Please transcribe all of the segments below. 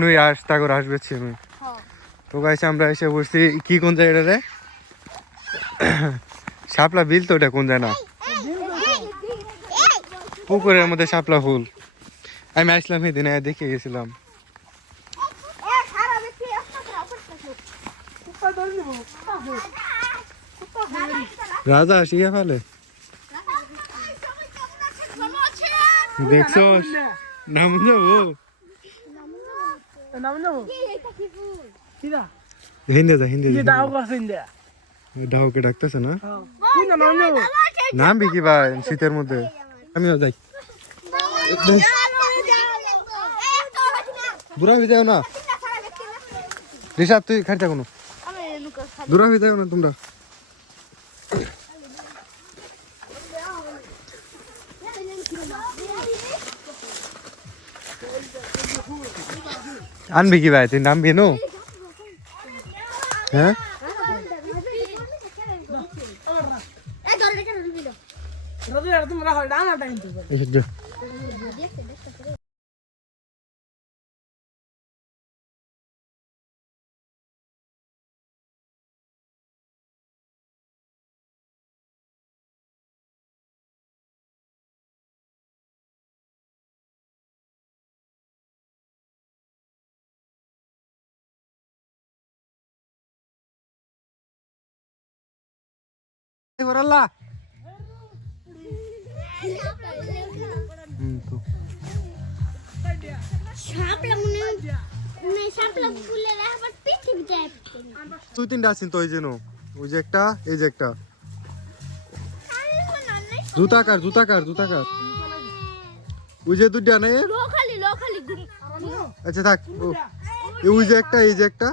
নুই আস তাগর আসবে নুই। তো গাইছে আমরা এসে বসছি কি কোন জায়গাটা রে? শাপলা বিল তো ওটা কোন না? পুকুরের মধ্যে শাপলা ফুল। আমি আসলাম সেদিন দেখে গেছিলাম। রাজা আসিয়া ফেলে দেখছোস? নাম যাব নাম যাব কিরা হিন্দে যা হিন্দে কি দাও কাছে ইন্ডিয়া ডাউকে ডাকতেছে না কি না নাম যাব নাম বিকি ভাই শীতের মধ্যে আমিও যাই দূরা হয়ে যাও না ঋষাদ তুই খাইতে কোনো দূরা হয়ে যাও না তোমরা আনবি কি ভাই? তুই নামবি নো? হ্যাঁ? রাজু তোমরা হয় টাইম যায় দুই তিনটা আছেন তো ওই যেন ওই যে একটা এই যে একটা। জুতাকার জুতাকার জুতাকার ওই যে দুইটা নেই আচ্ছা থাক ওই যে একটা এই যে একটা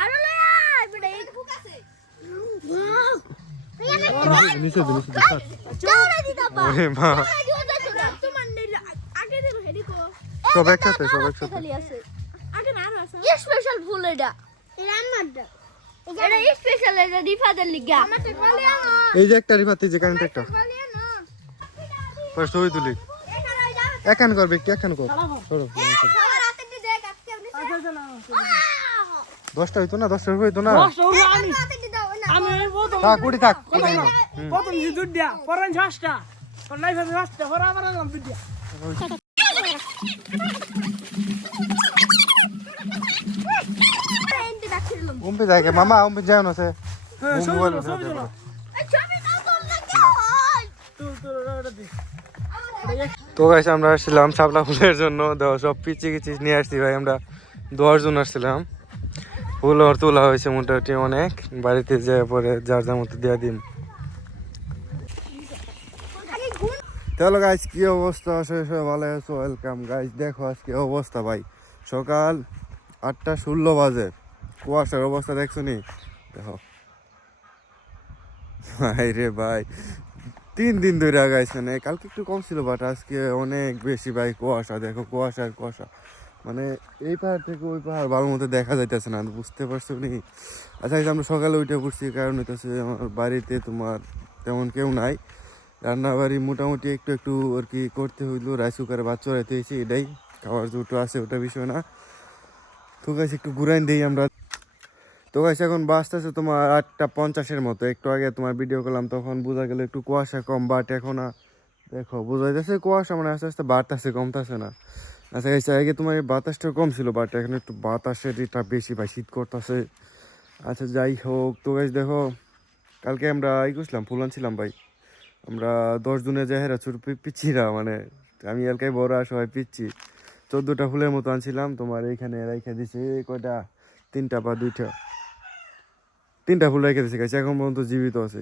আরও লয়া বেটা এই বুক আছে ওয়াও নিচে দে নিচে দে ওরে মা। কো। সব একসাথে সব একসাথে। স্পেশাল ফুল এটা। এটা স্পেশাল এটা রিফাদের লিগা। এই যে একটা রিফাতে যে কারেন্ট একটা। ফার্স্ট ছবি তুলি। এখানে একান করবে কি একান কর। আপনি দশটা হইতো না দশটা হইতো না। আমি হাতে দিয়ে দাও না আমি প্রথম থাক। কুড়ি থাক প্রথম যে দুধ দেয়া পরেন ষষ্ঠটা নাই ফেলে ষষ্ঠটা পরে আমার নাম দুধ দেয়া। উম্পি যাকে মামা উম্পি যাও না সে। হ্যাঁ তো গাইস আমরা আসছিলাম শাপলা ফুলের জন্য। সব পিচি কিচি নিয়ে আসছি ভাই আমরা দশজন আসছিলাম। ফুল ওর তোলা হয়েছে মোটামুটি অনেক। বাড়িতে যে পরে যার যার মতো দিয়ে দিন তাহলে গাইস কি অবস্থা? সবাই সবাই ভালো আছো? ওয়েলকাম গাইস দেখো আজকে অবস্থা ভাই। সকাল আটটা ষোলো বাজে। কুয়াশার অবস্থা দেখছ নি? দেখো। ভাই রে ভাই, তিন দিন ধরে গাইছে মানে কালকে একটু কম ছিল বাট আজকে অনেক বেশি ভাই কুয়াশা। দেখো, কুয়াশা কুয়াশা। মানে এই পাহাড় থেকে ওই পাহাড় ভালো মতো দেখা যাইতেছে না বুঝতে পারছ নি আচ্ছা আমরা সকালে উঠে পড়ছি কারণ হইতেছে আমার বাড়িতে তোমার তেমন কেউ নাই। রান্না বাড়ি মোটামুটি একটু একটু আর কি করতে হইল, রাইস কুকারে ভাত চড়াইতে হয়েছে এটাই। খাবার দুটো আছে, ওটা বিষয় না। তো গাছ একটু ঘুরাইন দিই আমরা। তো গাছ এখন বাসতেছে তোমার আটটা পঞ্চাশের মতো। একটু আগে তোমার ভিডিও করলাম, তখন বোঝা গেল একটু কুয়াশা কম বাট এখন দেখো, বোঝা যাচ্ছে কুয়াশা মানে আস্তে আস্তে বাড়তেছে, কমতেছে না। আচ্ছা গাছ আগে তোমার এই বাতাসটা কম ছিল বাট এখন একটু বাতাসের এটা বেশি ভাই, শীত করতেছে। আচ্ছা যাই হোক, তো গাছ দেখো, কালকে আমরা ই করছিলাম, ফুল আনছিলাম ভাই। আমরা দশ জনের যে হেরা ছোট পিচ্ছিরা মানে আমি এলাকায় বড় আর সবাই পিচ্ছি। চোদ্দোটা ফুলের মতো আনছিলাম, তোমার এইখানে রেখে দিছে কয়টা? তিনটা বা দুইটা। তিনটা ফুল রেখে দিছে গাছ এখন পর্যন্ত জীবিত আছে।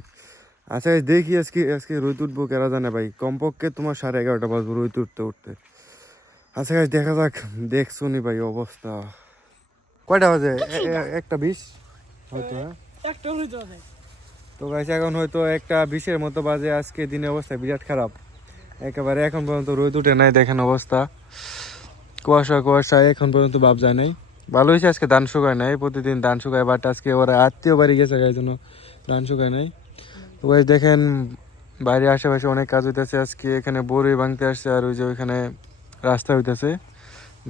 আচ্ছা দেখি আজকে আজকে রোদ উঠবো কেরা জানে ভাই। কমপক্ষে তোমার সাড়ে এগারোটা বাজবো রোদ উঠতে উঠতে। আচ্ছা গাছ দেখা যাক। দেখছ নি ভাই অবস্থা। কয়টা বাজে? একটা বিশ? হয়তো হ্যাঁ? তো গাছ এখন হয়তো একটা বিশের মতো বাজে। আজকে দিনের অবস্থা বিরাট খারাপ। একেবারে এখন পর্যন্ত রোদ উঠে নাই দেখেন অবস্থা। কুয়াশা কুয়াশা এখন পর্যন্ত ভাব যায় নাই। ভালো হয়েছে আজকে ধান শুকায় নাই। প্রতিদিন ধান শুকায় বাট আজকে ওরা আত্মীয় বাড়ি গেছে এই জন্য ধান শুকায় নাই। তো গাছ দেখেন বাইরে আশেপাশে অনেক কাজ হইতেছে আজকে। এখানে বড়ই ভাঙতে আসছে আর ওই যে ওইখানে রাস্তা হইতেছে।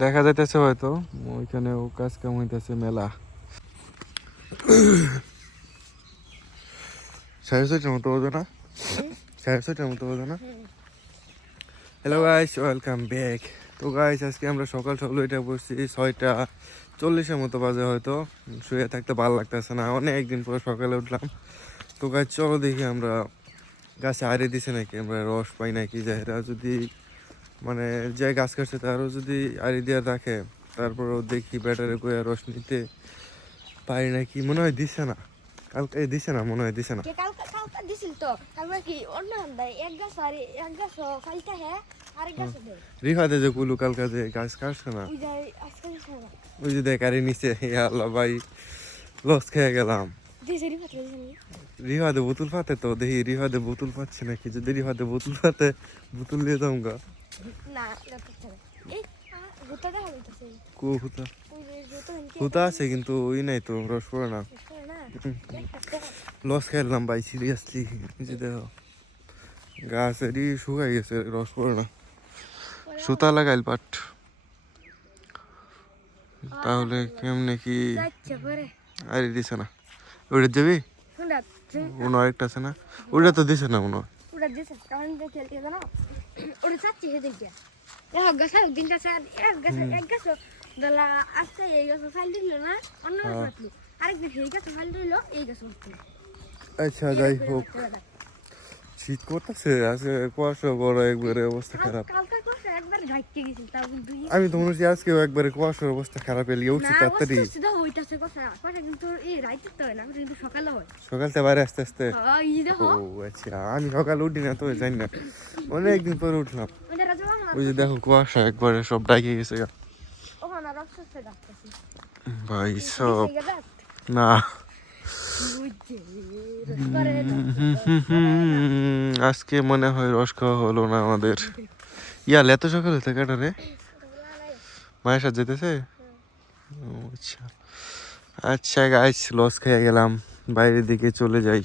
দেখা যাইতেছে হয়তো, ওইখানে ও কাজ কাম হইতেছে, মেলা। সাড়ে ছয়টার মতো বোঝো না? সাড়ে ছয়টার মতো বোঝো না? হ্যালো গাইস ওয়েলকাম ব্যাক তো গাইস আজকে আমরা সকাল সকাল এটা বসছি ছয়টা চল্লিশের মতো বাজে হয়তো। শুয়ে থাকতে ভালো লাগতেছে না অনেক দিন পরে সকালে উঠলাম। তো গাছ চলো দেখি আমরা গাছে আরে দিছে নাকি, আমরা রস পাই নাকি যে এরা যদি মানে যে গাছ কাটছে তারও যদি আড়ি দিয়ে রাখে তারপরও দেখি ব্যাটারে করে রস নিতে পারি নাকি মনে হয় দিছে না। কালকে দিছে না মনে হয় দিছে না। রিফাতে যে কুলু কালকা যে গাছ কাটছে না। ওই যে দেখ আরে নিচে আল্লাহ ভাই লস খেয়ে গেলাম। রিহাদে বোতল ফাতে তো দেখি রিহাদে বোতল পাচ্ছে নাকি? যদি রিহাদে বোতল ফাতে বোতল দিয়ে যাও গা না হুতা আছে কিন্তু ওই নাই তো রস পড়ে না। না? লস খেলাম ভাই সিরিয়াসলি। যে দেখো গাছেরই শুকাই গেছে রস পড়ে না। সুতা লাগাইল পাট। তাহলে কেমনে কি? যাচ্ছে আরে দিছে না। ওটা যাবি অন্য আরেকটা আছে না? ওটা তো দিছে না মনে হয়। ওটা চাচ্ছে হে দেখে এক গাছ দিন গাছ এক গাছ এক গাছ। দলা আজকে এই গাছ ফাইল দিল না অন্য গাছ উঠল আরেকদিন এই গাছ ফাইল দিল এই গাছ উঠল আচ্ছা যাই হোক। শীত করতেছে আছে কুয়াশা বড় একবারে অবস্থা খারাপ। কালকা আমি তো মনে হচ্ছে আজকেও একবারে কুয়াশার অবস্থা খারাপ এলিয়ে উঠছি তাড়াতাড়ি। তো সকালে বাইরে আস্তে আস্তে। ও আচ্ছা আমি সকালে উঠি না তো জানি না। অনেকদিন পরে উঠলাম। ওই যে দেখো কুয়াশা একবারে সব ডাকে গেছে ভাই সব না? আজকে মনে হয় রস খাওয়া হলো না আমাদের। ইয়াল এত সকাল হতে কাটা রে? মায়ের সাথে যেতেছে আচ্ছা। আচ্ছা গাইস লস খেয়ে গেলাম। বাইরের দিকে চলে যাই।